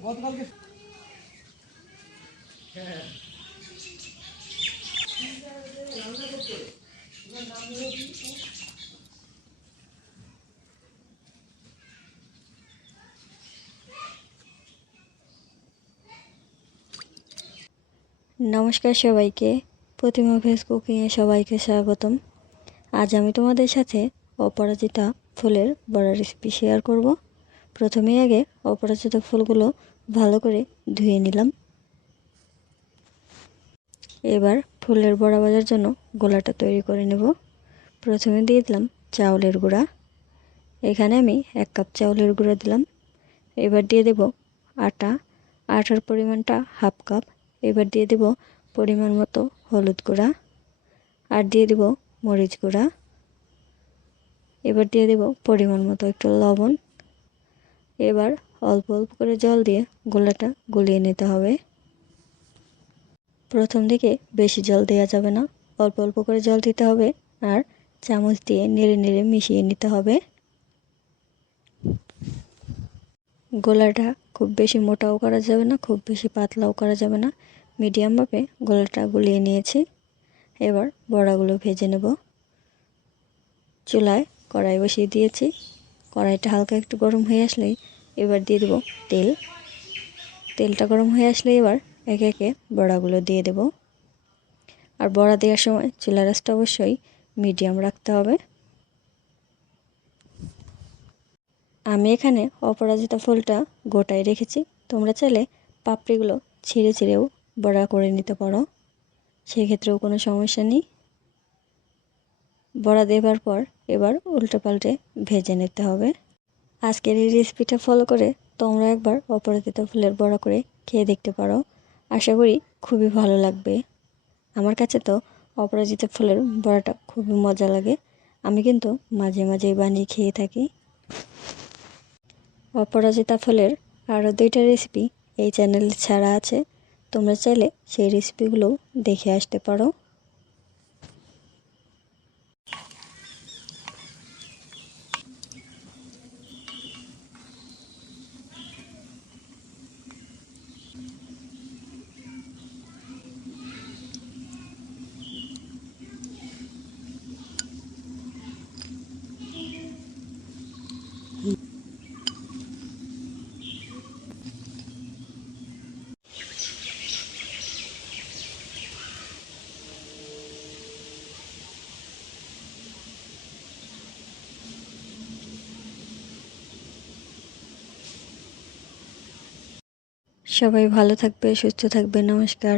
নমস্কার সবাইকে, প্রতিমা ভেজ কুকিংয়ে সবাইকে স্বাগতম। আজ আমি তোমাদের সাথে অপরাজিতা ফুলের বড়া রেসিপি শেয়ার করব। প্রথমেই আগে অপরাজিতা ফুলগুলো ভালো করে ধুয়ে নিলাম। এবার ফুলের বড়া ভাজার জন্য গোলাটা তৈরি করে নেব। প্রথমে দিয়ে দিলাম চাউলের গুঁড়া। এখানে আমি 1 কাপ চাউলের গুঁড়া দিলাম। এবার দিয়ে দেব আটার পরিমাণটা 1/2 কাপ। এবার দিয়ে দেব পরিমাণ মতো হলুদ গুঁড়া, আর দিয়ে দেব মরিচ গুঁড়া। এবার দিয়ে দেব পরিমাণ মতো একটু লবণ। এবার অল্প অল্প করে জল দিয়ে গোলাটা গুলিয়ে নিতে হবে। প্রথম দিকে বেশি জল দেওয়া যাবে না, অল্প অল্প করে জল দিতে হবে, আর চামচ দিয়ে নেড়ে নেড়ে মিশিয়ে নিতে হবে। গোলাটা খুব বেশি মোটাও করা যাবে না, খুব বেশি পাতলাও করা যাবে না, মিডিয়াম ভাবে গোলাটা গুলিয়ে নিয়েছি। এবার বড়াগুলো ভেজে নেব। চুলায় কড়াই বসিয়ে দিয়েছি। কড়াইটা হালকা একটু গরম হয়ে আসলেই এবার দিয়ে দেব তেল। তেলটা গরম হয়ে আসলে এবার একে একে বড়াগুলো দিয়ে দেব। আর বড়া দেওয়ার সময় চুলার আঁচটা অবশ্যই মিডিয়াম রাখতে হবে। আমি এখানে অপরাজিতা ফুলটা গোটায় রেখেছি, তোমরা চাইলে পাপড়িগুলো ছিঁড়ে ছিঁড়েও বড়া করে নিতে পারো, সেক্ষেত্রেও কোনো সমস্যা নেই। বড়া দেবার পর এবার উল্টে পাল্টে ভেজে নিতে হবে। আজকের এই রেসিপিটা ফলো করে তোমরা একবার অপরাজিতা ফুলের বড়া করে খেয়ে দেখতে পারো, আশা করি খুবই ভালো লাগবে। আমার কাছে তো অপরাজিতা ফুলের বড়াটা খুবই মজা লাগে, আমি কিন্তু মাঝে মাঝেই বানিয়ে খেয়ে থাকি। অপরাজিতা ফুলের আরও 2টা রেসিপি এই চ্যানেলে ছাড়া আছে, তোমরা চাইলে সেই রেসিপিগুলোও দেখে আসতে পারো। সবাই ভালো থাকবে, সুস্থ থাকবে। নমস্কার।